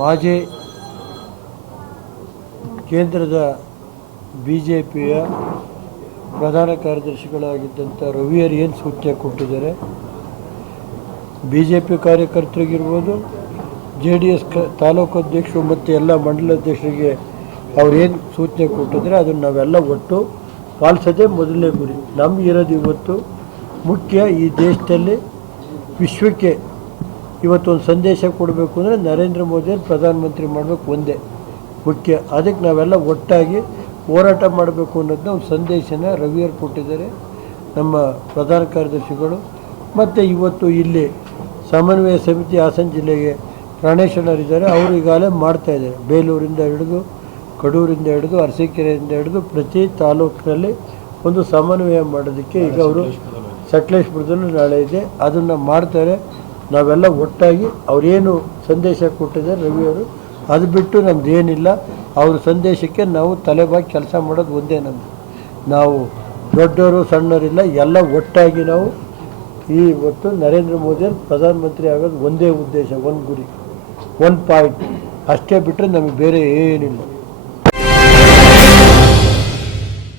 ಮಾಜಿ ಕೇಂದ್ರದ B J ಪಿಯ ಪ್ರಧಾನ ಕಾರ್ಯದರ್ಶಿಗಳಾಗಿದ್ದಂಥ ರವಿಯರ್ ಏನು ಸೂಚನೆ ಕೊಟ್ಟಿದ್ದಾರೆ? ಬಿ ಜೆ ಪಿ ಕಾರ್ಯಕರ್ತರಿಗಿರ್ಬೋದು, ಜೆ ಡಿ ಎಸ್ ಕ, ತಾಲೂಕು ಅಧ್ಯಕ್ಷರು ಮತ್ತು ಎಲ್ಲ ಮಂಡಲಾಧ್ಯಕ್ಷರಿಗೆ ಅವ್ರೇನು ಸೂಚನೆ ಕೊಟ್ಟಿದ್ರೆ ಅದನ್ನು ನಾವೆಲ್ಲ ಒಟ್ಟು ಪಾಲಿಸೋದೇ ಮೊದಲನೇ ಗುರಿ. ನಮಗಿರೋದು ಇವತ್ತು ಮುಖ್ಯ ಈ ದೇಶದಲ್ಲಿ ವಿಶ್ವಕ್ಕೆ ಇವತ್ತೊಂದು ಸಂದೇಶ ಕೊಡಬೇಕು ಅಂದರೆ ನರೇಂದ್ರ ಮೋದಿಯನ್ನು ಪ್ರಧಾನಮಂತ್ರಿ ಮಾಡಬೇಕು ಒಂದೇ. ಮುಖ್ಯ. ಅದಕ್ಕೆ ನಾವೆಲ್ಲ ಒಟ್ಟಾಗಿ ಹೋರಾಟ ಮಾಡಬೇಕು ಅನ್ನೋದನ್ನ ಒಂದು ಸಂದೇಶನ ರವಿವರ್ ಕೊಟ್ಟಿದ್ದಾರೆ. ನಮ್ಮ ಪ್ರಧಾನ ಕಾರ್ಯದರ್ಶಿಗಳು. ಮತ್ತು ಇವತ್ತು ಇಲ್ಲಿ ಸಮನ್ವಯ ಸಮಿತಿ ಹಾಸನ ಜಿಲ್ಲೆಗೆ ಪ್ರಾಣೇಶ್ವರರಿದ್ದಾರೆ ಅವರು ಈಗಾಗಲೇ ಮಾಡ್ತಾ ಇದ್ದಾರೆ. ಬೇಲೂರಿಂದ ಹಿಡಿದು, ಕಡೂರಿಂದ ಹಿಡಿದು, ಅರಸೀಕೆರೆಯಿಂದ ಹಿಡಿದು ಪ್ರತಿ ತಾಲೂಕಿನಲ್ಲಿ ಒಂದು ಸಮನ್ವಯ ಮಾಡೋದಕ್ಕೆ ಈಗ ಅವರು ಸಕಲೇಶ್ಪುರದಲ್ಲೂ ನಾಳೆ ಇದೆ. ಅದನ್ನು ಮಾಡ್ತಾರೆ. ನಾವೆಲ್ಲ ಒಟ್ಟಾಗಿ ಅವರೇನು ಸಂದೇಶ ಕೊಟ್ಟಿದ್ದಾರೆ ರವಿಯವರು ಅದು ಬಿಟ್ಟು ನಮ್ದು ಏನಿಲ್ಲ ಅವ್ರ ಸಂದೇಶಕ್ಕೆ ನಾವು ತಲೆಬಾಗಿ ಕೆಲಸ ಮಾಡೋದು ಒಂದೇ ನಮ್ಮದು ನಾವು ದೊಡ್ಡವರು ಸಣ್ಣವರಿಲ್ಲ, ಎಲ್ಲ ಒಟ್ಟಾಗಿ ನಾವು ಈ ಇವತ್ತು ನರೇಂದ್ರ ಮೋದಿ ಪ್ರಧಾನಮಂತ್ರಿ ಆಗೋದು ಒಂದೇ ಉದ್ದೇಶ, ಒಂದು ಗುರಿ, ಒಂದು ಪಾಯಿಂಟ್ ಅಷ್ಟೇ ಬಿಟ್ಟರೆ ನಮಗೆ ಬೇರೆ ಏನಿಲ್ಲ.